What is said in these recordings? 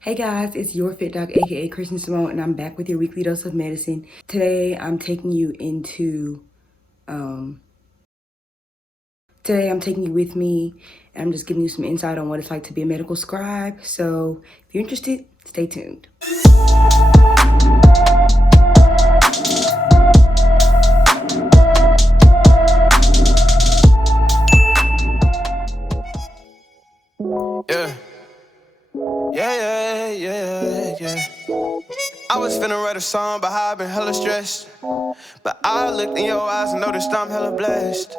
Hey guys, it's your Fit Doc, aka Kristen Simone, and I'm back with your weekly dose of medicine. Today I'm taking you with me, and I'm just giving you some insight on what it's like to be a medical scribe. So if you're interested, stay tuned. Yeah. I was finna write a song, but how I been hella stressed. But I looked in your eyes and noticed I'm hella blessed.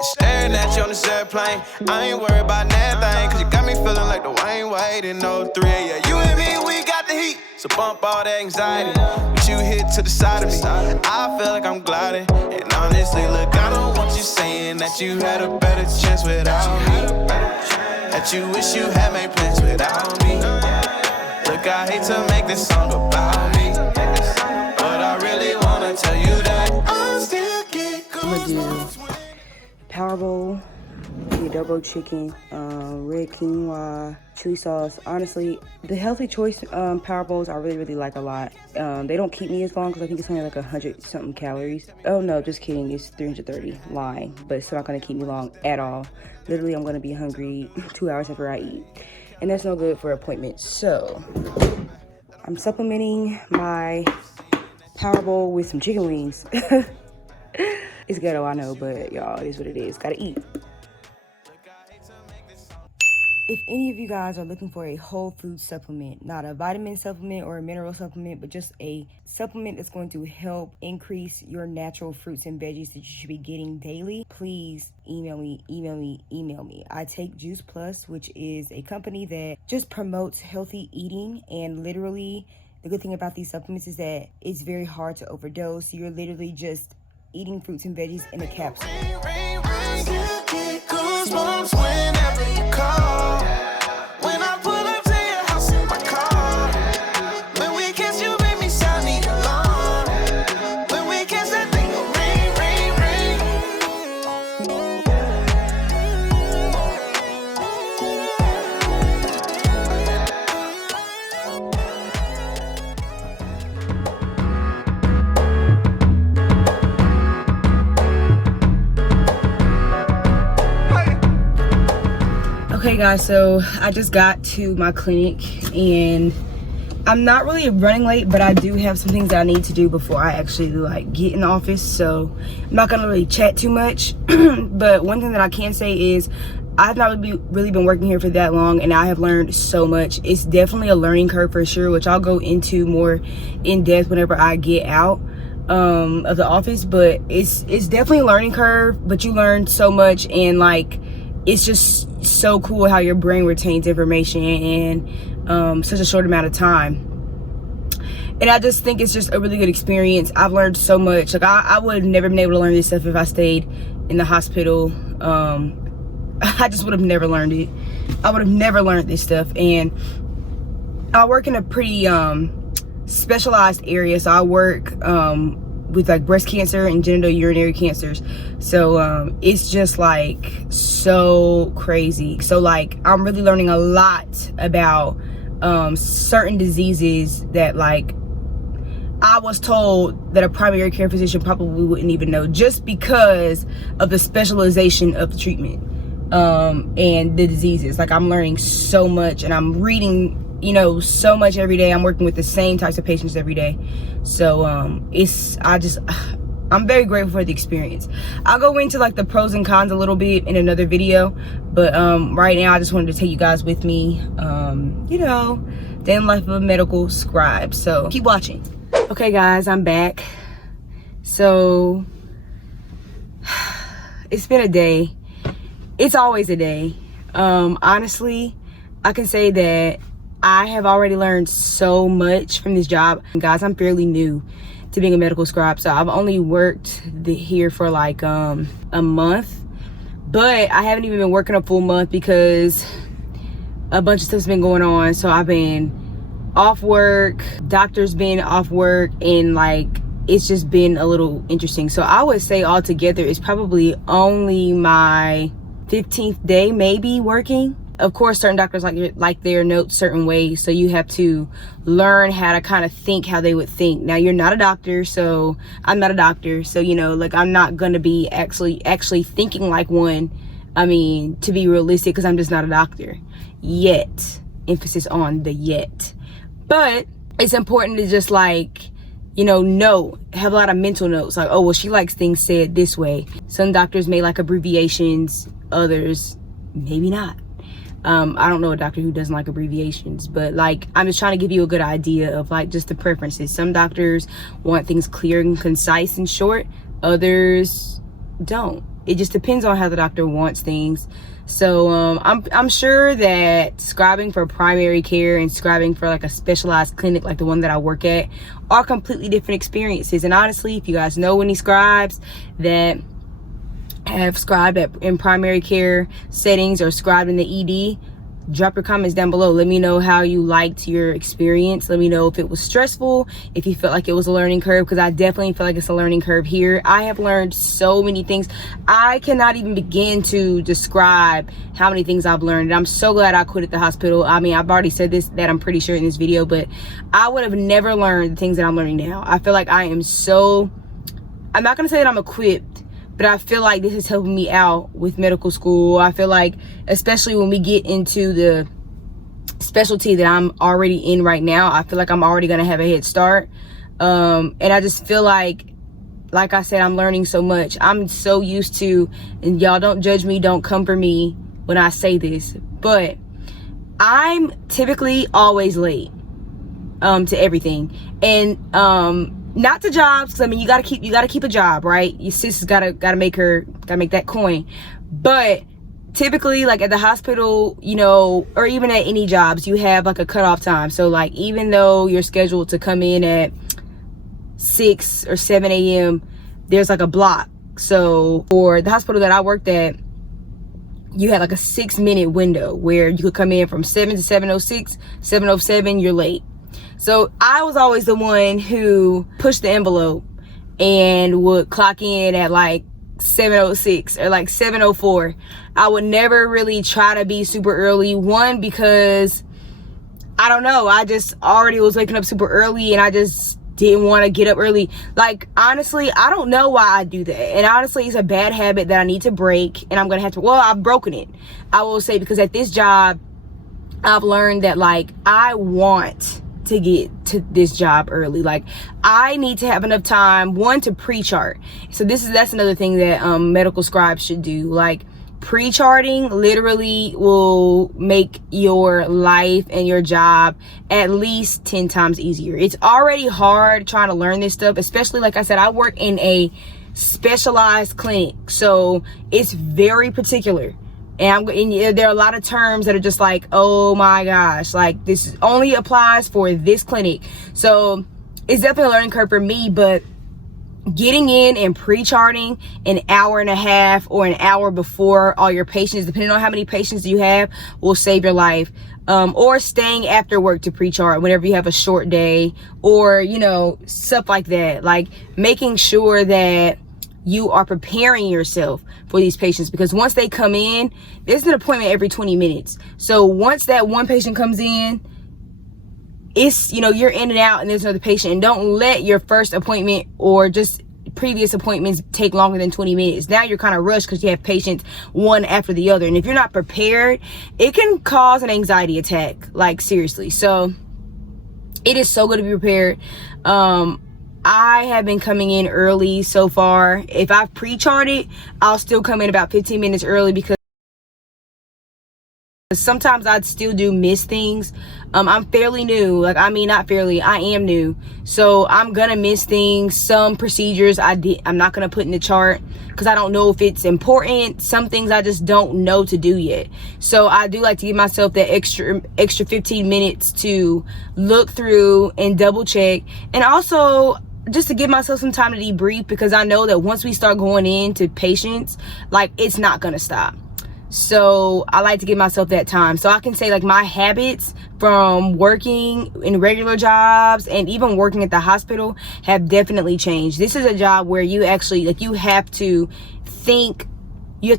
Staring at you on this airplane, I ain't worried about nothing, cause you got me feeling like the Wayne Wade in 03. Yeah, you and me, we got the heat, so bump all that anxiety. But you hit to the side of me, I feel like I'm gliding. And honestly, look, I don't want you saying that you had a better chance without me, that you wish you had made plans without me. Look, I hate to make this song about me, but I really wanna tell you that I still get I'm gonna do power bowl, the adobo chicken, red quinoa, chili sauce. Honestly, the healthy choice power bowls I really like a lot. They don't keep me as long because I think it's only like 100 something calories. Oh no, just kidding, it's 330. Lying, but it's not gonna keep me long at all. Literally, I'm gonna be hungry 2 hours after I eat, and that's no good for appointments. So I'm supplementing my power bowl with some chicken wings. It's ghetto, I know, but y'all, it is what it is. Gotta eat. If any of you guys are looking for a whole food supplement, not a vitamin supplement or a mineral supplement, but just a supplement that's going to help increase your natural fruits and veggies that you should be getting daily, please email me. I take Juice Plus, which is a company that just promotes healthy eating, and literally the good thing about these supplements is that it's very hard to overdose. You're literally just eating fruits and veggies in a capsule. Okay guys, so I just got to my clinic and I'm not really running late, but I do have some things that I need to do before I actually like get in the office, so I'm not gonna really chat too much. But one thing that I can say is I've not really been working here for that long, and I have learned so much. It's definitely a learning curve for sure, which I'll go into more in depth whenever I get out of the office. But it's definitely a learning curve, but you learn so much, and like it's just so cool how your brain retains information in such a short amount of time. And I just think it's just a really good experience. I've learned so much. Like I would have never been able to learn this stuff if I stayed in the hospital. I just would have never learned it. I would have never learned this stuff. And I work in a pretty specialized area. So I work with like breast cancer and genital urinary cancers. So it's just like so crazy. So like I'm really learning a lot about certain diseases that like I was told that a primary care physician probably wouldn't even know, just because of the specialization of the treatment and the diseases. Like I'm learning so much, and I'm reading, you know, so much every day. I'm working with the same types of patients every day. So I'm very grateful for the experience. I'll go into like the pros and cons a little bit in another video, but right now I just wanted to take you guys with me, you know, day in the life of a medical scribe. So keep watching. Okay guys, I'm back. So it's been a day. It's always a day. Honestly, I can say that I have already learned so much from this job. Guys, I'm fairly new to being a medical scribe, so I've only worked here for like a month, but I haven't even been working a full month because a bunch of stuff's been going on. So I've been off work, doctor's been off work, and like it's just been a little interesting. So I would say altogether it's probably only my 15th day maybe working. of course, certain doctors like their notes certain ways, so you have to learn how to kind of think how they would think. Now, you're not a doctor, so I'm not a doctor, so you know, like, I'm not gonna be actually thinking like one. I mean, to be realistic, because I'm just not a doctor yet. Emphasis on the yet. But it's important to just, like, you know, have a lot of mental notes, like, oh, well, she likes things said this way. Some doctors may like abbreviations, others maybe not. I don't know a doctor who doesn't like abbreviations, but like, I'm just trying to give you a good idea of like just the preferences. Some doctors want things clear and concise and short, others don't. It just depends on how the doctor wants things. So I'm sure that scribing for primary care and scribing for like a specialized clinic like the one that I work at are completely different experiences. And honestly, if you guys know any scribes that have scribed in primary care settings or scribed in the ED, drop your comments down below. Let me know how you liked your experience. Let me know if it was stressful, if you felt like it was a learning curve, because I definitely feel like it's a learning curve here. I have learned so many things. I cannot even begin to describe how many things I've learned. And I'm so glad I quit at the hospital. I mean, I've already said this, that I'm pretty sure in this video, but I would have never learned the things that I'm learning now. I feel like I am so, I'm not gonna say that I'm equipped, but I feel like this is helping me out with medical school. I feel like, especially when we get into the specialty that I'm already in right now, I feel like I'm already gonna have a head start. And I just feel like I said, I'm learning so much. I'm so used to, and y'all don't judge me, don't come for me when I say this, but I'm typically always late to everything. And not to jobs, because I mean, you gotta keep a job, right? Your sis gotta make that coin. But typically, like at the hospital, you know, or even at any jobs, you have like a cutoff time. So like, even though you're scheduled to come in at 6 or 7 a.m., there's like a block. So for the hospital that I worked at, you had like a 6-minute window where you could come in from 7 to 7:06, 7:07, you're late. So I was always the one who pushed the envelope and would clock in at like 7:06 or like 7:04. I would never really try to be super early. One, because I don't know, I just already was waking up super early and I just didn't want to get up early. Like, honestly, I don't know why I do that. And honestly, it's a bad habit that I need to break, and I'm gonna have to, well, I've broken it, I will say, because at this job I've learned that like, I want to get to this job early. Like, I need to have enough time, one, to pre-chart. So that's another thing that medical scribes should do. Like, pre-charting literally will make your life and your job at least 10 times easier. It's already hard trying to learn this stuff, especially, like I said, I work in a specialized clinic, so it's very particular. And there are a lot of terms that are just like, oh my gosh, like, this only applies for this clinic. So it's definitely a learning curve for me, but getting in and pre-charting an hour and a half or an hour before all your patients, depending on how many patients you have, will save your life. Or staying after work to pre-chart whenever you have a short day, or, you know, stuff like that. Like, making sure that you are preparing yourself for these patients, because once they come in, there's an appointment every 20 minutes. So once that one patient comes in, it's, you know, you're in and out and there's another patient. And don't let your first appointment or just previous appointments take longer than 20 minutes. Now you're kind of rushed because you have patients one after the other. And if you're not prepared, it can cause an anxiety attack, like, seriously. So it is so good to be prepared. I have been coming in early so far. If I've pre-charted, I'll still come in about 15 minutes early, because sometimes I'd still do miss things. I'm fairly new. Like, I mean, not fairly, I am new. So I'm gonna miss things. Some procedures I'm not gonna put in the chart because I don't know if it's important. Some things I just don't know to do yet. So I do like to give myself that extra 15 minutes to look through and double check. And also, just to give myself some time to debrief, because I know that once we start going into patients, like, it's not gonna stop. So I like to give myself that time. So I can say, like, my habits from working in regular jobs and even working at the hospital have definitely changed. This is a job where you actually, like, you have to think. You have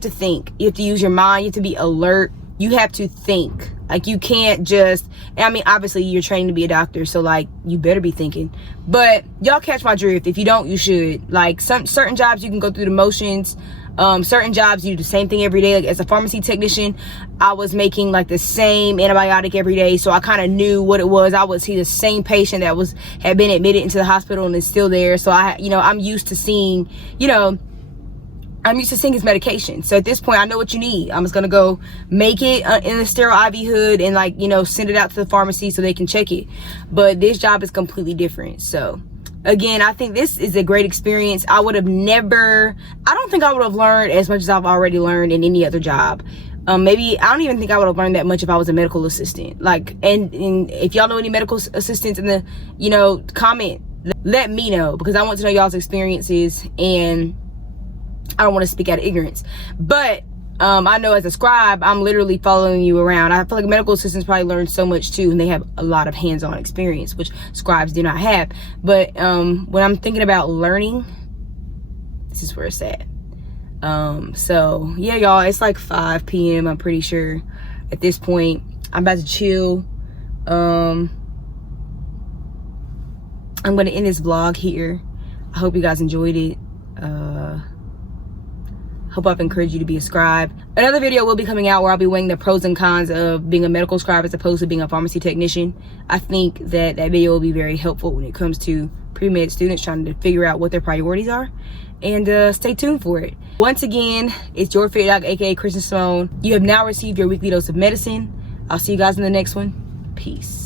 to use your mind. You have to be alert. you have to think. Like, you can't just, I mean, obviously you're trained to be a doctor, so like you better be thinking, but y'all catch my drift. If you don't, you should. Like, certain jobs you can go through the motions. Certain jobs you do the same thing every day. Like, as a pharmacy technician, I was making like the same antibiotic every day, so I kind of knew what it was. I would see the same patient that had been admitted into the hospital and is still there, so I'm used to seeing, I'm used to seeing his medication. So at this point, I know what you need. I'm just gonna go make it in a sterile IV hood and like, send it out to the pharmacy so they can check it. But this job is completely different. So again, I think this is a great experience. I don't think I would have learned as much as I've already learned in any other job. Maybe, I don't even think I would have learned that much if I was a medical assistant. Like, and if y'all know any medical assistants in the, comment, let me know, because I want to know y'all's experiences, and I don't want to speak out of ignorance. But I know as a scribe, I'm literally following you around. I feel like medical assistants probably learn so much too, and they have a lot of hands-on experience, which scribes do not have. But when I'm thinking about learning, this is where it's at. So yeah, y'all, it's like 5 p.m. I'm pretty sure at this point. I'm about to chill. I'm going to end this vlog here. I hope you guys enjoyed it. Hope I've encouraged you to be a scribe. Another video will be coming out where I'll be weighing the pros and cons of being a medical scribe as opposed to being a pharmacy technician. I think that video will be very helpful when it comes to pre-med students trying to figure out what their priorities are. And stay tuned for it. Once again, it's your favorite doc, aka Kristen Simone. You have now received your weekly dose of medicine. I'll see you guys in the next one. Peace.